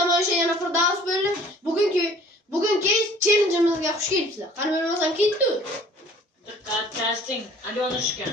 tomosha yana Firdavs bo'ldi. Bugungi challenge'imizga xush kelibsizlar. Qani bo'lmasam ketdi. Diqqat casting. Alyonushka.